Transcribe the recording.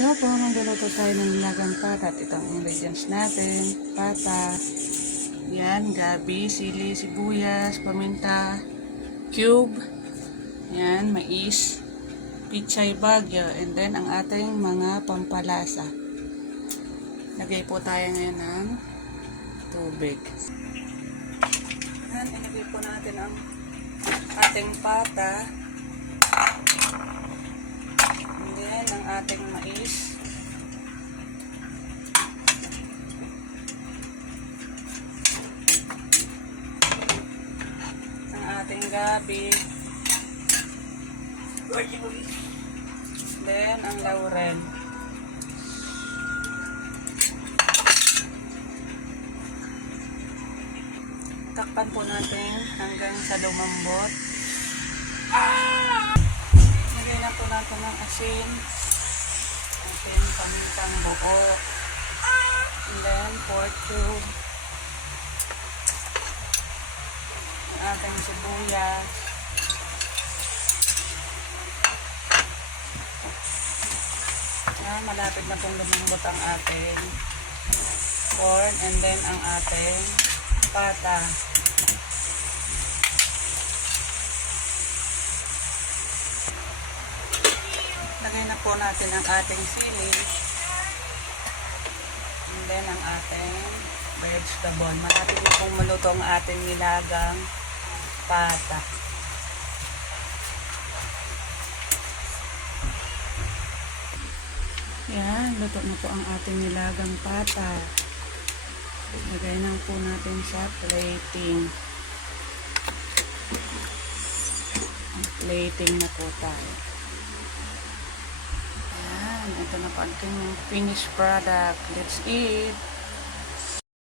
Hello po, magluluto tayo ng nilagang pata at itong ingredients natin. Pata, yan, gabi, sili, sibuyas, paminta, cube, yan, mais, pichay bagyo, and then ang ating mga pampalasa. Lagay po tayo ngayon ng tubig. Yan, ilagay po natin ang ating pata. And then, ang ating mais. Ang ating gabi. Then, ang laurel. Takpan po natin hanggang sa lumambot. Lagay na po natin ng asin. Ating pamintang buo. And then, pork cube. Ang ating sibuyas. Malapit na pong lumambot ang ating corn. And then, ang ating pata. Lagay na po natin ang ating sili. And then, ang ating vegetable. Malapit na pong maluto ang ating nilagang pata. Yan, luto na po ang ating nilagang pata. Lagay na po natin sa plating. Plating na po tayo. Yan, ito na po ang ating finished product. Let's eat!